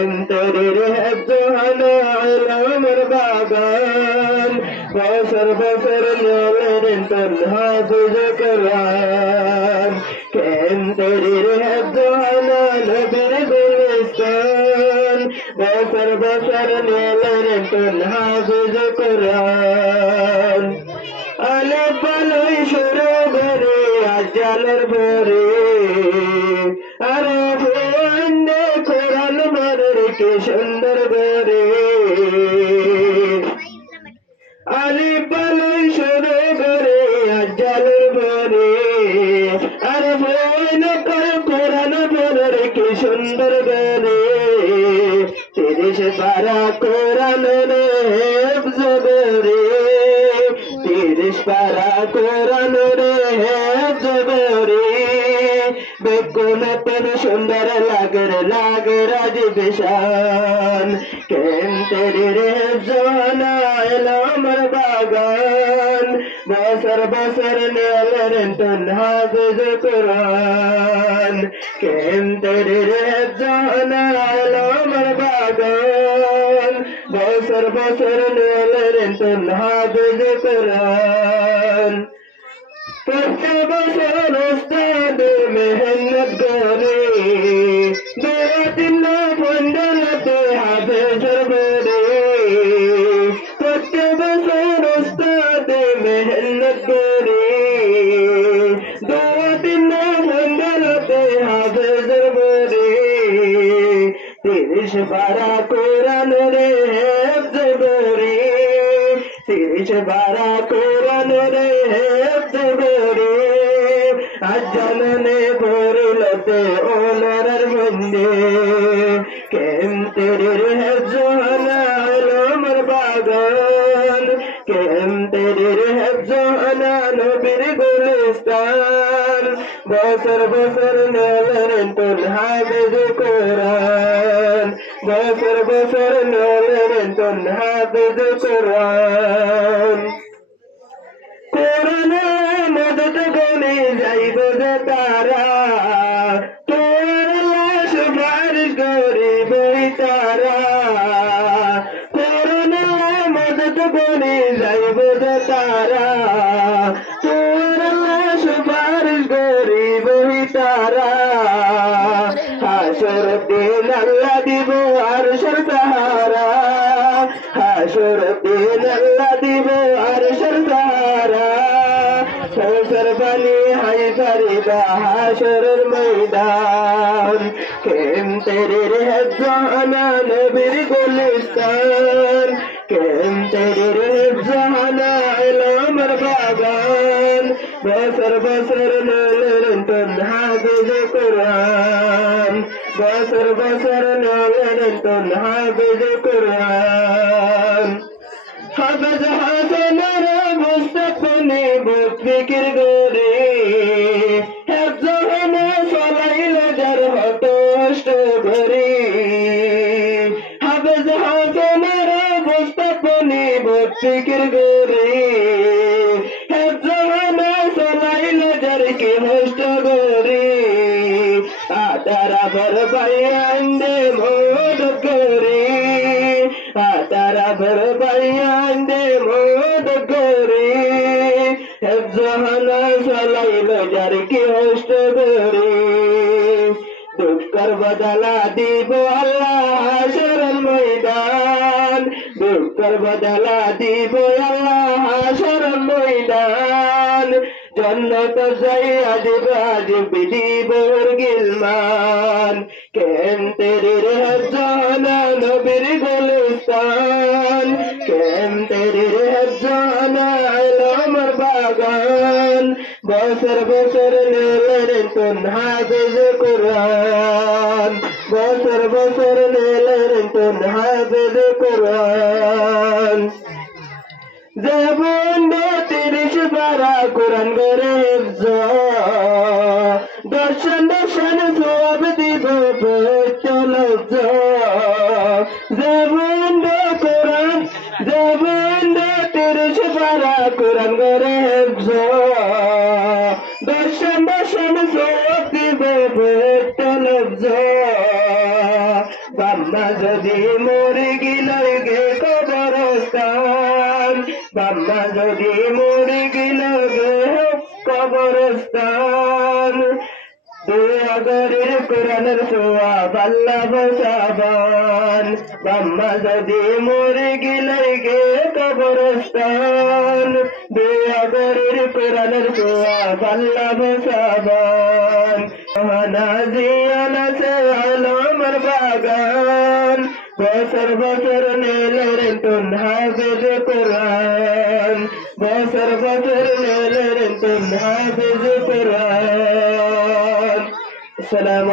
كنترير هبزوهنا علم البابان بصر بصر نولن تنهاض ذكران كنترير هبزوهنا نبر بلستان بصر بصر نولن تنهاض ذكران ألف بلوي شروبري عجل البري সুন্দর করে আলি পালই শুরু করে আজালের বরে আর বইন কর কোরআন বলে কি সুন্দর করে 30 পারা কোরআন রে হিফজ করে 30 পারা কোরআন রে হিফজ করে বেকুন পন সুন্দর লাগে রাজ বিশান কেন্তের জোনা এলামর বাগান বসর বসর নেলেন তন হাফিজ কুরআন কেন্তের জোনা এলামর বাগান বসর বসর নেলেন তন হাফিজ কুরআন প্রত্যেক বছর উস্তাদ মেহনত করে দুদিন বন্ধলতে হাফেজ বরে প্রত্যেক বছর উস্তাদ মেহনত করে দুদিন বন্ধলতে হাফেজ বরে 30 পারা কোরআন রে হিফজ বরে 30 পারা কোরআন রে হিফজ বরে আজাননে পড়লতে ওনার বন্দে কেমতের হেফজনা আলমর বাগান কেমতের হেফজনা নবীর গুলিস্তান বছর বছর নেলেন তোর হাফেজ কোরআন বছর বছর নেলেন তোর হাফেজ কোরআন কোরআনে মদত গনে যাইব যে তারা তোর সুপারিশ করিব তারা কোরআনে মদত গনে যাইব যে তারা তোর সুপারিশ করিব তারা হাসর দিন আল্লাহ দিব আরশের সাহারা হাসর দিন আল্লাহ দিব আরশের সাহারা সরসর বনি হাই করিবা হাসরের ময়দান কেমতের হেফজনা নবীর গুলিস্তান কেমতের হেফজনা ইলমের বাগান বছর বছর নেলেন তন হাফিজ কুরআন বছর বছর নেলেন তন হাফিজ কুরআন হাফেজ হাসানের মুস্তাফনে বুক ফিকির করে হেফজনা সলাইল যার হত অষ্ট ভরে হাফেজ হাসানের মুস্তাফনে বুক ফিকির করে হেফজনা সলাইল যার কি হষ্ট করে আতারা ভর বাইয়ান্ডে মোদ করে আতারা ভর বাইয়ান্ডে মোদ করে হেফজনা সলাইল যার কি হষ্ট করে দুঃখর বদলা দিব আল্লাহ হাসরের ময়দান দুঃখর বদলা দিব আল্লাহ হাসরের ময়দান জন্নত যাইয়া দিব আজিব দিব গিলমান কেমতের হেফজনা নবীর গুলিস্তান কেমতের হেফজনা ইলমের বাগান বছর বছর নেলেন তন হাফিজ কুরআন বছর বছর নেলেন তন হাফিজ কুরআন যেমন 30 পারা কোরআন করে হিফজ দর্শন দর্শন সওয়াব দিব চলজ যেমন কোরআন যেমন 30 পারা কোরআন করে হিফজ দর্শন দর্শন সওয়াব দিব চলজ বাম্মা যদি মরে গেল গে কবরস্থান, বাম্মা যদি মরে গেল গে কবরস্থান, দুয়াগরের কোরআনের সোয়াব আল্লাহ বসাবান। বাম্মা যদি মরে গেল গে কবরস্থান, দুয়াগরের কোরআনের সোয়াব আল্লাহ বসাবান। নাজিয়ান আছে আলমের বাগান, বছর বছর নীলের তুন হাফেজ কোরআন, বছর বছর নীলের তুন হাফেজ কোরআন। আসসালামু